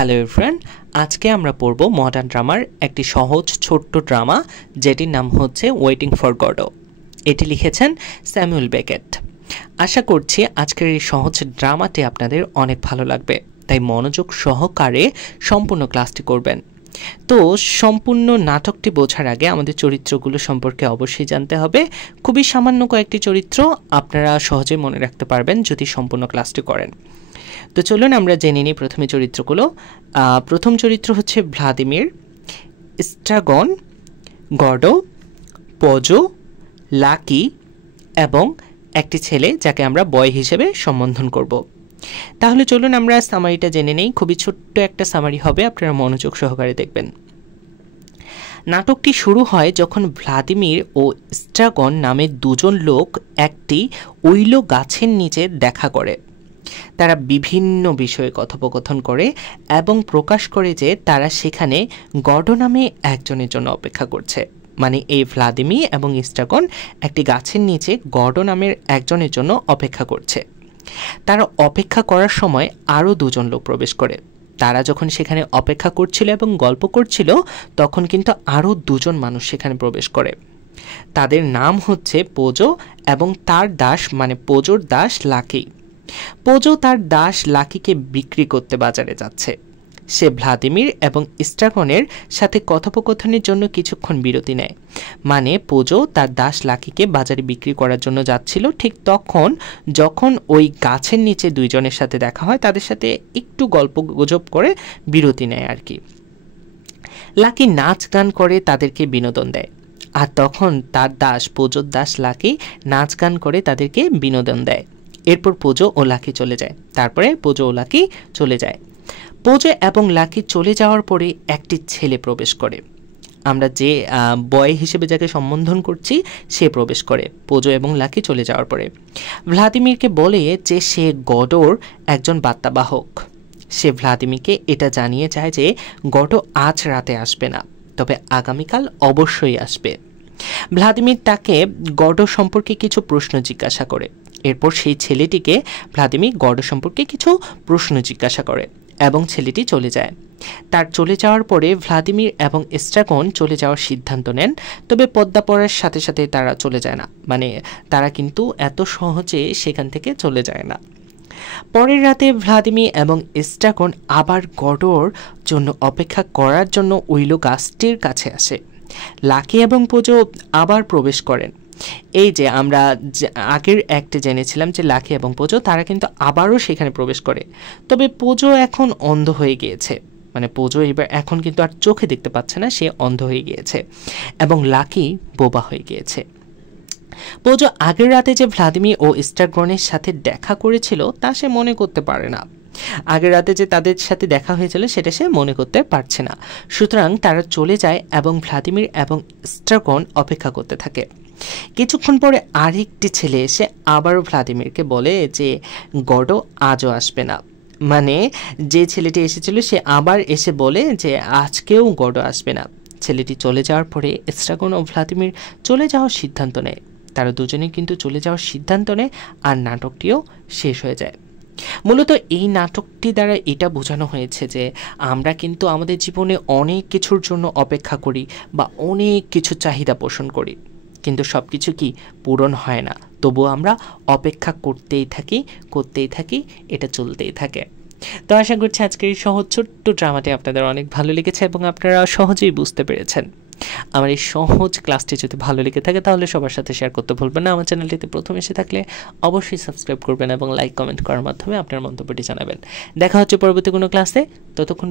Hello everyone, আজকে আমরা পড়ব মডার্ন ড্রামার একটি সহজ ছোট্ট ড্রামা যেটির নাম হচ্ছে ওয়েটিং ফর গডো। এটি লিখেছেন স্যামুয়েল বেকেট। আশা করছি আজকের এই সহজ ড্রামাটি আপনাদের অনেক ভালো লাগবে, তাই মনোযোগ সহকারে সম্পূর্ণ ক্লাসটি করবেন। তো সম্পূর্ণ নাটকটি বোঝার আগে আমাদের চরিত্রগুলো সম্পর্কে অবশ্যই জানতে হবে। খুবই সামান্য কয়েকটি চরিত্র আপনারা সহজে মনে রাখতে পারবেন যদি সম্পূর্ণ ক্লাসটি করেন। তো চলুন আমরা জেনে নিই প্রথমে চরিত্রগুলো। প্রথম চরিত্র হচ্ছে ভ্লাদিমির, স্ট্রাগন, গডো, পজো, লাকি এবং একটি ছেলে যাকে আমরা বয় হিসেবে সম্বোধন করব। তাহলে চলুন আমরা সামারিটা জেনে নেই। খুবই ছোট্ট একটা সামারি হবে, আপনারা মনোযোগ সহকারে দেখবেন। নাটকটি শুরু হয় যখন ভ্লাদিমির ও স্ট্রাগন নামে দুজন লোক একটি উইল গাছের নিচে দেখা করে। তারা বিভিন্ন বিষয়ে কথোপকথন করে এবং প্রকাশ করে যে তারা সেখানে গডো নামে একজনের জন্য অপেক্ষা করছে। মানে এই ভ্লাদিমির এবং স্ট্রাগন একটি গাছের নিচে গডো নামের একজনের জন্য অপেক্ষা করছে। তারা অপেক্ষা করার সময় আরও দুজন লোক প্রবেশ করে। তারা যখন সেখানে অপেক্ষা করছিল এবং গল্প করছিল তখন কিন্তু আরও দুজন মানুষ সেখানে প্রবেশ করে। তাদের নাম হচ্ছে পোজো এবং তার দাস, মানে পোজোর দাস লাকি। পোজো তার দাস লাকিকে বিক্রি করতে বাজারে যাচ্ছে। সে ভ্লাদিমির এবং স্ট্রাগনের সাথে কথোপকথনের জন্য কিছুক্ষণ বিরতি নেয়। মানে পোজো তার দাস লাকিকে বাজারে বিক্রি করার জন্য যাচ্ছিল, ঠিক তখন যখন ওই গাছের নিচে দুইজনের সাথে দেখা হয় তাদের সাথে একটু গল্প গুজব করে বিরতি নেয় আর কি। লাকি নাচ গান করে তাদেরকে বিনোদন দেয়, আর তখন তার দাস পোজোর দাস লাকি নাচ গান করে তাদেরকে বিনোদন দেয়। এরপর পোজো ও লাকি চলে যায়। তারপরে পোজো ও লাকি চলে যায়। পোজো এবং লাকি চলে যাওয়ার পরে একটি ছেলে প্রবেশ করে। আমরা যে বয় হিসেবে যাকে সম্বোধন করছি সে প্রবেশ করে পোজো এবং লাকি চলে যাওয়ার পরে। ভ্লাদিমিরকে বলে যে সে গডোর একজন বার্তাবাহক। সে ভ্লাদিমিরকে এটা জানিয়ে যায় যে গডো আজ রাতে আসবে না, তবে আগামীকাল অবশ্যই আসবে। ভ্লাদিমির তাকে গডো সম্পর্কে কিছু প্রশ্ন জিজ্ঞাসা করে। এরপর সেই ছেলেটিকে ভ্লাদিমির গডো সম্পর্কে কিছু প্রশ্ন জিজ্ঞাসা করে এবং ছেলেটি চলে যায়। তার চলে যাওয়ার পরে ভ্লাদিমির এবং স্ট্রাগন চলে যাওয়ার সিদ্ধান্ত নেন, তবে পদ্মা পড়ার সাথে সাথে তারা চলে যায় না। মানে তারা কিন্তু এত সহজে সেখান থেকে চলে যায় না। পরের রাতে ভ্লাদিমির এবং স্ট্রাগন আবার গডোর জন্য অপেক্ষা করার জন্য উইল গাছটির কাছে আসে। লাকি এবং পোজো আবার প্রবেশ করেন। এই যে আমরা আগের অ্যাক্টে জেনেছিলাম যে লাকি এবং পোজো তারা কিন্তু আবারও সেখানে প্রবেশ করে, তবে পোজো এখন অন্ধ হয়ে গিয়েছে। মানে পোজো এবার এখন কিন্তু আর চোখে দেখতে পাচ্ছে না, সে অন্ধ হয়ে গিয়েছে এবং লাকি বোবা হয়ে গিয়েছে। পোজো আগের রাতে যে ভ্লাদিমির ও স্ট্রাগনের সাথে দেখা করেছিল তা সে মনে করতে পারে না। আগের রাতে যে তাদের সাথে দেখা হয়েছিল সেটা সে মনে করতে পারছে না। সুতরাং তারা চলে যায় এবং ভ্লাদিমির এবং স্ট্রাগন অপেক্ষা করতে থাকে। কিছুক্ষণ পরে আরেকটি ছেলে এসে আবারও ভ্লাদিমিরকে বলে যে গডো আজও আসবে না। মানে যে ছেলেটি এসেছিল সে আবার এসে বলে যে আজকেও গডো আসবে না। ছেলেটি চলে যাওয়ার পরে স্ট্রাগন ও ভ্লাদিমির চলে যাওয়ার সিদ্ধান্ত নেয়। তারা দুজনে কিন্তু চলে যাওয়ার সিদ্ধান্ত নেয় আর নাটকটিও শেষ হয়ে যায়। মূলত এই নাটকটি দ্বারা এটা বোঝানো হয়েছে যে আমরা কিন্তু আমাদের জীবনে অনেক কিছুর জন্য অপেক্ষা করি বা অনেক কিছু চাহিদা পোষণ করি, কিন্তু সব কিছু কি পূরণ হয় না, তবুও আমরা অপেক্ষা করতেই থাকি, এটা চলতেই থাকে। তো আশা করছি আজকের এই সহজ ছোট্ট ড্রামাটি আপনাদের অনেক ভালো লেগেছে এবং আপনারা সহজেই বুঝতে পেরেছেন। আমার এই সহজ ক্লাসটি যদি ভালো লেগে থাকে তাহলে সবার সাথে শেয়ার করতে ভুলবেন না। আমার চ্যানেলটিতে প্রথম এসে থাকলে অবশ্যই সাবস্ক্রাইব করবেন এবং লাইক কমেন্ট করার মাধ্যমে আপনার মন্তব্যটি জানাবেন। দেখা হচ্ছে পরবর্তী কোনো ক্লাসে, ততক্ষণ